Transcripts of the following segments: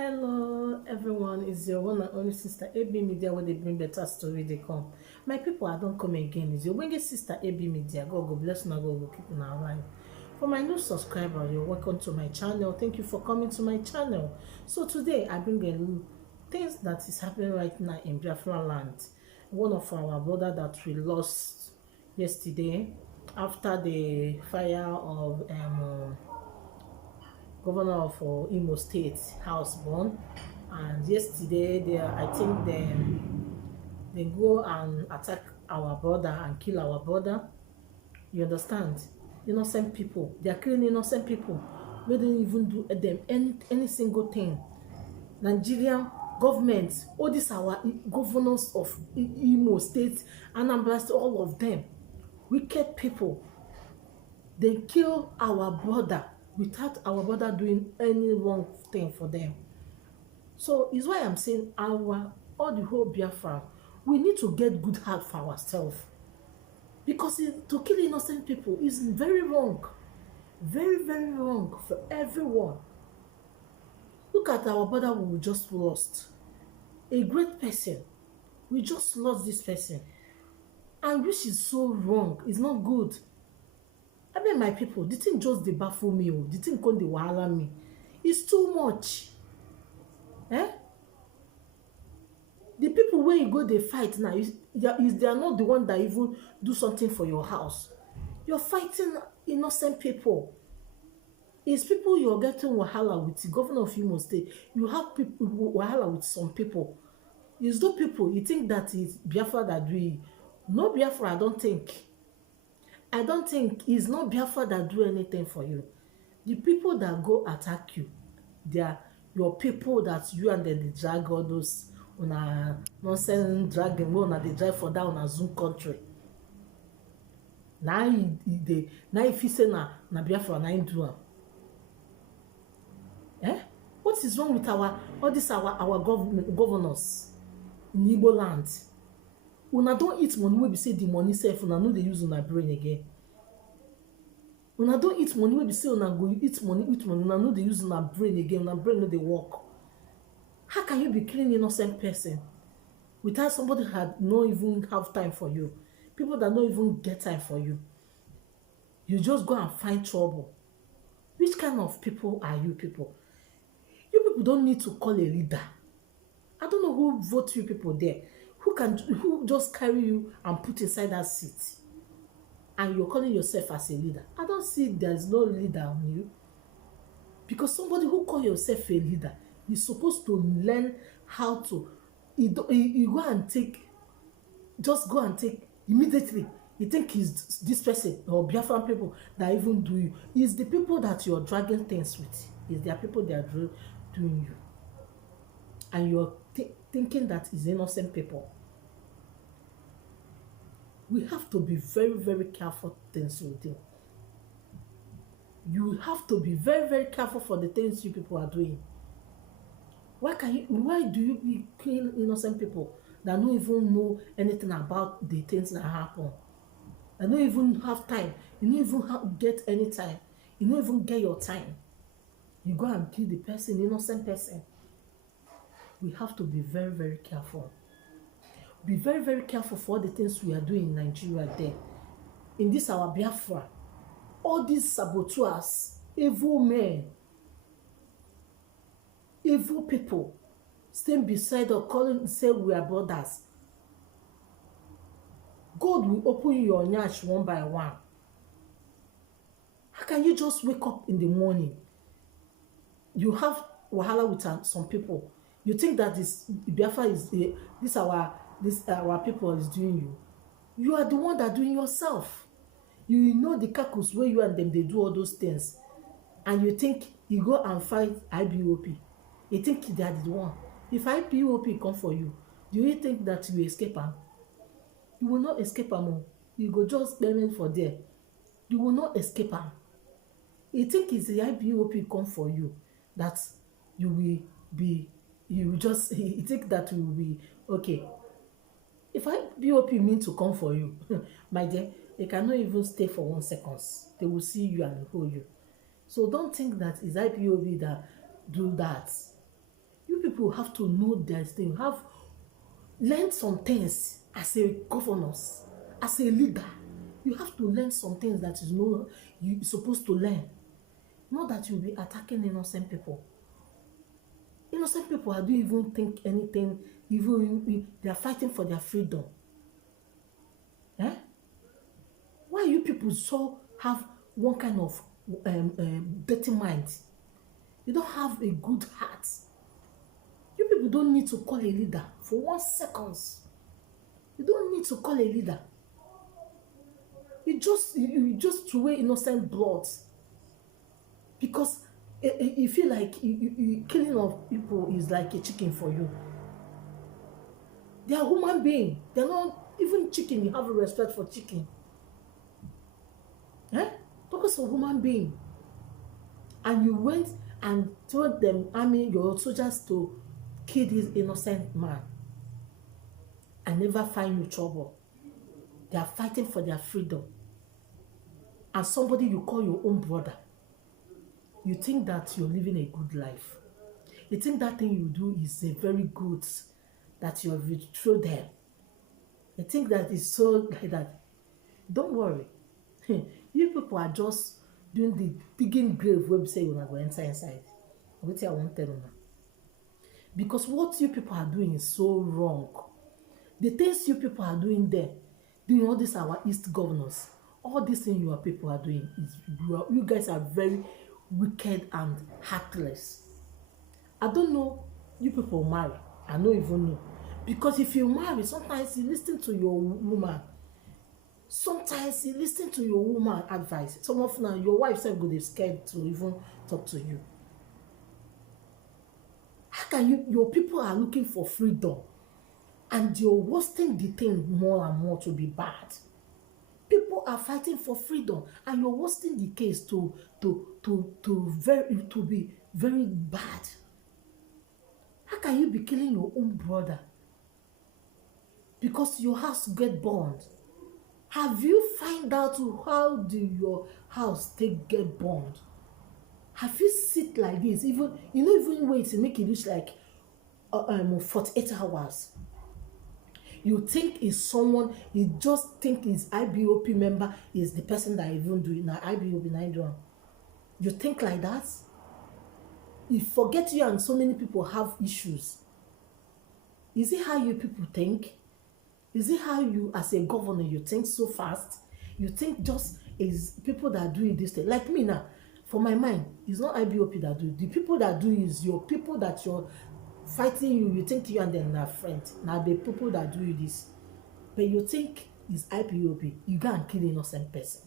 Hello everyone, it's your one and only sister AB Media where they bring better story they come. My people, I don't come again. It's your winged sister AB Media. God go bless you, God go keep you alive. For my new subscriber, you're welcome to my channel. Thank you for coming to my channel. So today I bring a little things that is happening right now in Biafra land. One of our brother that we lost yesterday after the fire of governor of Imo State house born, and yesterday I think they go and attack our brother and kill our brother. You understand? Innocent people, they are killing innocent people. We don't even do them any single thing. Nigerian government, all these our governors of Imo State, Anambra State, all of them wicked people. They kill our brother without our brother doing any wrong thing for them. So it's why I'm saying all the whole Biafra, we need to get good heart for ourselves. Because to kill innocent people is very wrong. Very, very wrong for everyone. Look at our brother we just lost. A great person. We just lost this person. And which is so wrong. It's not good. I mean, my people, the thing just dey baffle me. The thing come dey wahala me. It's too much. The people where you go they fight now, they are not the one that even do something for your house. You're fighting innocent people. It's people you're getting wahala with. The governor of Imo State, you have people wahala with some people. It's those people you think that is Biafra that do it. No Biafra, I don't think it's not Biafra that do anything for you. The people that go attack you, they are your people that you and then they drag all those nonsense dragging wey una dey drive for that una Zoom country. Now if you say na Biafra na im do am. What is wrong with all these our governors in Igbo land? Una don eat money wey be say the money sef una no dey use una brain again. Una don eat money wey be say una go eat money una no dey use una brain again. Una brain no dey work. How can you be killing innocent person without somebody had no even have time for you? People that don't even get time for you. You just go and find trouble. Which kind of people are you people? You people don't need to call a leader. I don't know who vote you people there. Who just carry you and put inside that seat? And you're calling yourself as a leader. I don't see there's no leader on you. Because somebody who call yourself a leader, you're supposed to learn how to you go and take immediately. You think it's this person or Biafran people that even do you. It's the people that you're dragging things with. It's their people that are doing you. And you're thinking that is innocent people. We have to be very, very careful things we do. You have to be very, very careful for the things you people are doing. Why do you be killing innocent people that don't even know anything about the things that happen? That don't even have time. You don't even get any time. You don't even get your time. You go and kill the person, innocent person. We have to be very, very careful. Be very, very careful for all the things we are doing in Nigeria there. In this our Biafra. All these saboteurs, evil men, evil people stand beside us, say we are brothers. God will open your nyash one by one. How can you just wake up in the morning? You have wahala with some people. You think that this Biafra is this our people is doing you. You are the one that doing yourself. You know the caucus where you and them they do all those things, and you think you go and fight IPOB. You think they are the one. If IPOB come for you, do you think that you escape them? You will not escape them. You go just payment for there. You will not escape them. You think it's the IPOB come for you that you will be. You think that you will be okay. If IPOB mean to come for you, my dear, they cannot even stay for 1 second. They will see you and hold you. So don't think that it's IPOB that do that. people have to know their thing, learn some things as a governor, as a leader. You have to learn some things that you're supposed to learn. Not that you'll be attacking innocent people. Innocent people don't even think anything, even they are fighting for their freedom. Eh? Why you people so have one kind of dirty mind? You don't have a good heart. You people don't need to call a leader for 1 second. You don't need to call a leader. You just throw away innocent blood because you feel like killing of people is like a chicken for you. They are human beings. They're not even chicken. You have a respect for chicken. Eh? Because of human being. And you went and told them, your soldiers to kill this innocent man and never find you trouble. They are fighting for their freedom. And somebody you call your own brother, you think that you're living a good life. You think that thing you do is a very good, that you have through them. You think that is so like that. Don't worry. You people are just doing the digging grave where we say you're not going to enter inside. What I want to tell you now. Because what you people are doing is so wrong. The things you people are doing there, doing all this our East governors, all these things your people are doing, you guys are very wicked and heartless. I don't know you people marry. I don't even know. Because if you marry, sometimes you listen to your woman. Sometimes you listen to your woman advice. Some of now your wife said go dey scared to even talk to you. How can your people are looking for freedom and you're worsening the thing more and more to be bad? People are fighting for freedom and you're worsening the case to be very bad. How can you be killing your own brother because your house get burned? Have you find out how do your house get burned? Have you sit like this? Even wait to make it reach like 48 hours. You think is someone, you just think is IBOP member is the person that even do it now. IBOP Nigeria. You think like that? You forget you and so many people have issues. Is it how you people think? Is it how you, as a governor, you think so fast? You think just is people that do this thing. Like me now, for my mind, it's not IBOP that do it. The people that do is your people that you're fighting you think you and them are friends. Now the people that do this. But you think is IBOP, you go and kill an innocent person.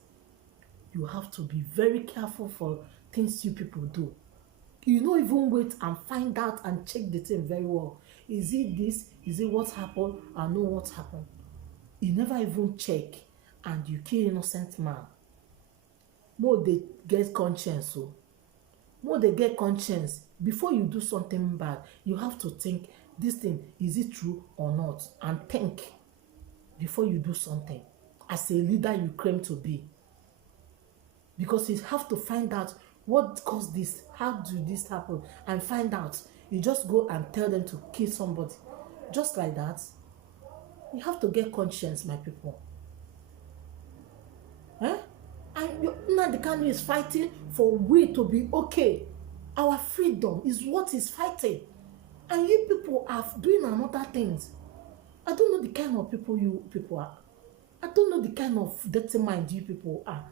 You have to be very careful for things you people do. You don't even wait and find out and check the thing very well. Is it this? Is it what happened? I know what happened. You never even check and you kill innocent man. More they get conscience. So more they get conscience. Before you do something bad, you have to think, this thing, is it true or not? And think before you do something. As a leader you claim to be. Because you have to find out what caused this, how did this happen, and find out. You just go and tell them to kill somebody. Just like that. You have to get conscience, my people. Eh? And Nnamdi Kanu is fighting for we to be okay. Our freedom is what is fighting. And you people are doing another things. I don't know the kind of people you people are. I don't know the kind of dirty mind you people are.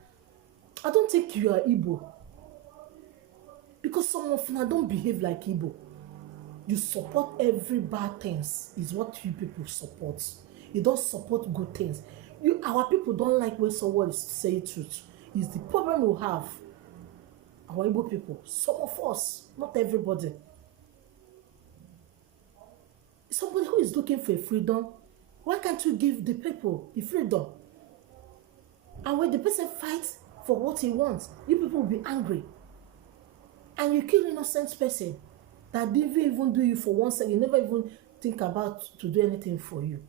I don't think you are Igbo. Because some of you don't behave like Igbo. You support every bad things is what you people support. You don't support good things. Our people don't like when someone is saying truth. It's the problem we have. Our Igbo people, some of us, not everybody. Somebody who is looking for freedom, why can't you give the people the freedom? And when the person fights for what he wants, you people will be angry. And you kill innocent person that didn't even do you for 1 second. You never even think about to do anything for you.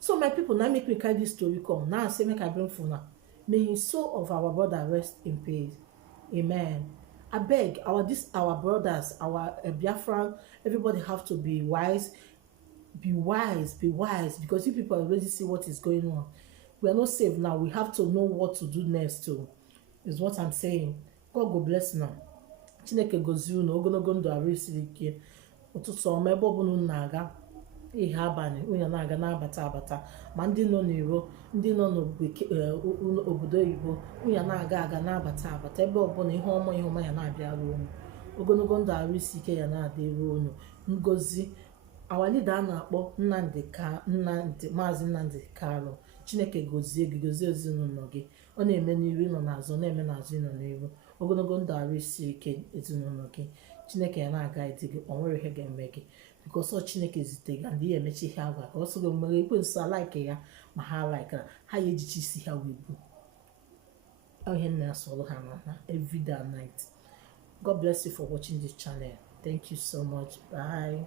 So my people, now make me carry this story come. Now I say make I bring for now. May his soul of our brother rest in peace. Amen. I beg our brothers, our Biafran, everybody have to be wise. Be wise, because you people already see what is going on. We are not safe now. We have to know what to do next too, is what I'm saying. God go bless now. Chineke gozie unu ogologo ndụ arụ isiri ike. Ụtụtụ ọma ebe ọbụla unu na-aga ihe abalị unu na-aga na-abata ma ndị nọ n'iro ndị nọ n'obodo oyibo unu na-aga na-abata ebe ọbụla ihe ọma ya na-abịara unu ogologo ndụ arụ isi ike ya na-adịrị unu ngozi. Our leader a na-akpọ Maazị Nnamdi Kanu. Chineke gozie gị, gozie ezinụlọ gị. Ọ na-eme n'iru nọ n'azụ, na-eme n'azụ nọ n'iru. Ogologo ndụ arụ isi ike ezinụlọ gị. Chineke ya na-aga edi gị, ọ nwere ihe ga-eme gị. Because ọ Chineke zite gị ndị ya emechi ihe agwa ka ọ sọ gị mgbe ekwensu alaike ya ma ha laikara ha ya ejichi isi ha wee bu. Ihe na-asọrọ ha na every day and night. God bless you for watching this channel. Thank you so much. Bye.